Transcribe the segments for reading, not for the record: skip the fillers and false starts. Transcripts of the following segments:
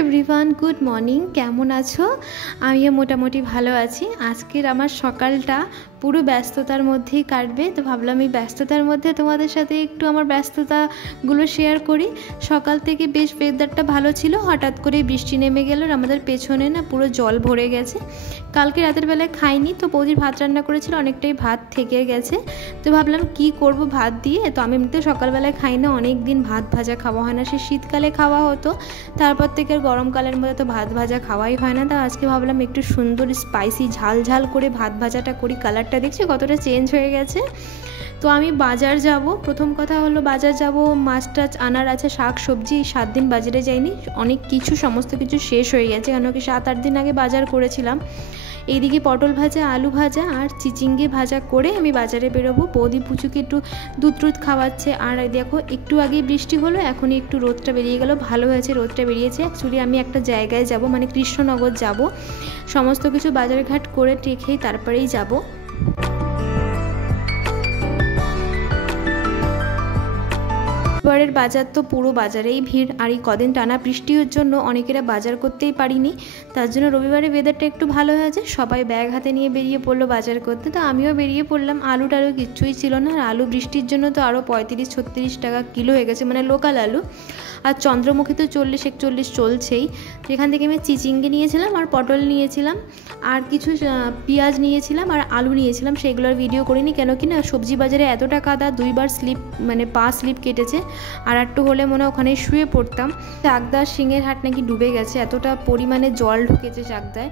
Everyone good morning, কেমন আছো? আমিও মোটামুটি ভালো আছি। আজকের আমার সকালটা পুরো ব্যস্ততার মধ্যেই কাটবে, তো ভাবলাম এই ব্যস্ততার মধ্যে তোমাদের সাথে একটু আমার ব্যস্ততাগুলো শেয়ার করি। সকাল থেকে বেশ ওয়েদারটা ভালো ছিল, হঠাৎ করে বৃষ্টি নেমে গেল আর আমাদের পেছনে না পুরো জল ভরে গেছে। কালকে রাতের বেলায় খাইনি, তো বৌদির ভাত রান্না করেছিল, অনেকটাই ভাত থেকে গেছে। তো ভাবলাম কি করব ভাত দিয়ে, তো আমি এমনিতে সকালবেলায় খাই না, অনেক দিন ভাত ভাজা খাওয়া হয় না। সে শীতকালে খাওয়া হতো, তারপর থেকে আর গরমকালের মধ্যে তো ভাত ভাজা খাওয়াই হয় না। তা আজকে ভাবলাম একটু সুন্দর স্পাইসি ঝাল ঝাল করে ভাত ভাজাটা করি। কালারটা দেখছি কতটা চেঞ্জ হয়ে গেছে। তো আমি বাজার যাব, প্রথম কথা হলো বাজার যাব, মাছ টাছ আনার আছে, শাক সবজি। 7 দিন বাজারে যাইনি, অনেক কিছু সমস্ত কিছু শেষ হয়ে গেছে, কেন কি 7-8 দিন আগে বাজার করেছিলাম। এইদিকে পটল ভাজা, আলু ভাজা আর চিচিঙ্গে ভাজা করে আমি বাজারে বেরোবো। বৌদি পুচুকে একটু দুধ খাওয়াচ্ছে। আর দেখো একটু আগে বৃষ্টি হলো, এখনই একটু রোদটা বেরিয়ে গেল, ভালো হয়েছে রোদটা বেরিয়েছে। অ্যাকচুয়ালি আমি একটা জায়গায় যাব, মানে কৃষ্ণনগর যাব, সমস্ত কিছু বাজারঘাট করে রেখেই তারপরেই যাব। এবারের বাজার তো পুরো বাজারেই ভিড়, আর এই কদিন টানা বৃষ্টির জন্য অনেকেরা বাজার করতেই পারিনি। তার জন্য রবিবারে ওয়েদারটা একটু ভালো হয়েছে, সবাই ব্যাগ হাতে নিয়ে বেরিয়ে পড়লো বাজার করতে। তো আমিও বেরিয়ে পড়লাম। আলু টালু কিচ্ছুই ছিল না, আর আলু বৃষ্টির জন্য তো আরও 35-36 টাকা কিলো হয়ে গেছে, মানে লোকাল আলু। আর চন্দ্রমুখী তো 40-41 চলছেই। যেখান থেকে আমি চিচিঙ্গে নিয়েছিলাম আর পটল নিয়েছিলাম আর কিছু পেঁয়াজ নিয়েছিলাম আর আলু নিয়েছিলাম, সেগুলোর ভিডিও করিনি, কেন কি না সবজি বাজারে এতটা কাদা, 2বার স্লিপ, মানে পা স্লিপ কেটেছে। আর একটু হলে মনে হয় ওখানে শুয়ে পড়তাম। চাকদার সিংহের হাট নাকি ডুবে গেছে, এতটা পরিমাণে জল ঢুকেছে চাকদায়।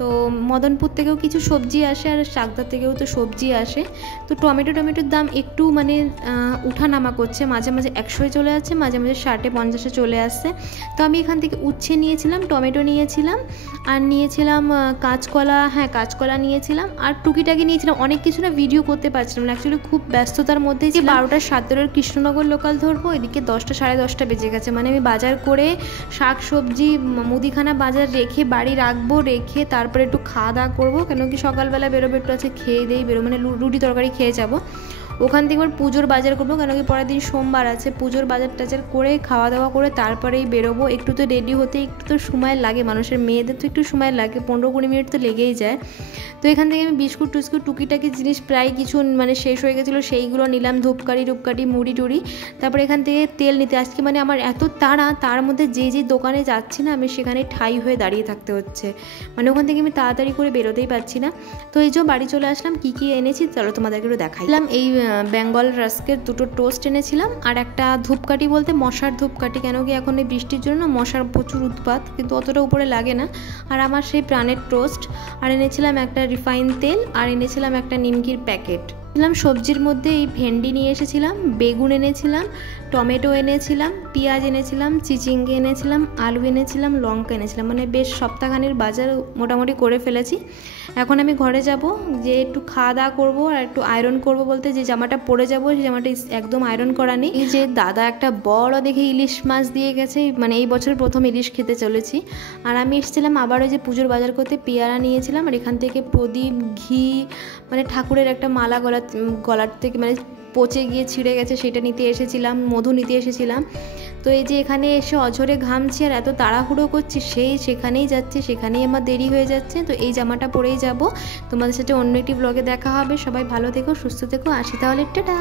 তো মদনপুর থেকেও কিছু সবজি আসে আর চাকদার থেকেও তো সবজি আসে। তো টমেটোর দাম একটু মানে উঠানামা করছে, মাঝে মাঝে 100-এ চলে যাচ্ছে, মাঝে মাঝে 60-50-এ চলে আসছে। তো আমি এখান থেকে উচ্ছে নিয়েছিলাম, টমেটো নিয়েছিলাম আর নিয়েছিলাম কাঁচকলা, হ্যাঁ কাঁচকলা নিয়েছিলাম আর টুকিটাকি নিয়েছিলাম। অনেক কিছু না ভিডিও করতে পারছিলাম না, অ্যাকচুয়ালি খুব ব্যস্ততার মধ্যেই ছিল। 12টা-17 কৃষ্ণনগর লোকাল ধরবো, এদিকে 10টা-10:30 বেজে গেছে। মানে আমি বাজার করে শাক সবজি মুদিখানা বাজার রেখে বাড়ি রাখবো, রেখে তারপরে একটু খাওয়া দাওয়া করবো, কেন কি সকালবেলা বেরোবো, একটু আছে খেয়ে দিয়েই বেরোবো, মানে রুটি তরকারি খেয়ে যাবো। ওখান থেকে এবার পুজোর বাজার করবো, কেন কি পরের দিন সোমবার আছে। পুজোর বাজার টাজার করে খাওয়া দাওয়া করে তারপরেই বেরোবো। একটু তো রেডি হতে একটু তো সময় লাগে, মানুষের মেয়েদের তো একটু সময় লাগে, 15-20 মিনিট তো লেগেই যায়। তো এখান থেকে আমি বিস্কুট টুস্কুট টুকিটাকি জিনিস প্রায় কিছু মানে শেষ হয়ে গেছিলো, সেইগুলো নিলাম, ধূপকাঠি মুড়ি টুড়ি। তারপরে এখান থেকে তেল নিতে আজকে মানে আমার এত তাড়া, তার মধ্যে যে দোকানে যাচ্ছি না আমি সেখানে ঠাই হয়ে দাঁড়িয়ে থাকতে হচ্ছে, মানে ওখান থেকে আমি তাড়াতাড়ি করে বেরোতেই পারছি না। তো এই যে বাড়ি চলে আসলাম, কী এনেছি চলো তোমাদেরকে একটু দেখাইলাম। এই বেঙ্গল রাস্কের 2টো টোস্ট এনেছিলাম আর একটা ধূপকাঠি, বলতে মশার ধূপকাঠি, কেন কি এখন এই বৃষ্টির জন্য মশার প্রচুর উৎপাত, কিন্তু অতটা উপরে লাগে না। আর আমার সেই প্রাণের টোস্ট, আর এনেছিলাম একটা রিফাইন তেল, আর এনেছিলাম একটা নিমকির প্যাকেট। সবজির মধ্যে এই ভেন্ডি নিয়ে এসেছিলাম, বেগুন এনেছিলাম, টমেটো এনেছিলাম, পেঁয়াজ এনেছিলাম, চিচিঙ্গে এনেছিলাম, আলু এনেছিলাম, লঙ্কা এনেছিলাম, মানে বেশ সপ্তাহখানির বাজার মোটামুটি করে ফেলেছি। এখন আমি ঘরে যাব, যে একটু খাওয়া দাওয়া করবো আর একটু আয়রন করব, বলতে যে জামাটা পরে যাব সেই জামাটা একদম আয়রন করা নেই। এই যে দাদা একটা বড় দেখে ইলিশ মাছ দিয়ে গেছে, মানে এই বছর প্রথম ইলিশ খেতে চলেছি। আর আমি এসেছিলাম আবার ওই যে পুজোর বাজার করতে, পেয়ারা নিয়েছিলাম, আর এখান থেকে প্রদীপ, ঘি, মানে ঠাকুরের একটা মালা গলার থেকে মানে পচে গিয়ে ছিঁড়ে গেছে সেটা নিতে এসেছিলাম, মধু নিতে এসেছিলাম। তো এই যে এখানে এসে অঝরে ঘামছি আর এত তাড়াহুড়ো করছি, সেখানেই যাচ্ছি, সেখানেই আমার দেরি হয়ে যাচ্ছে। তো এই জামাটা পরেই যাব। তোমাদের সাথে অন্য একটি ব্লগে দেখা হবে। সবাই ভালো থেকো, সুস্থ থেকো, আসি তাহলে, টাটা।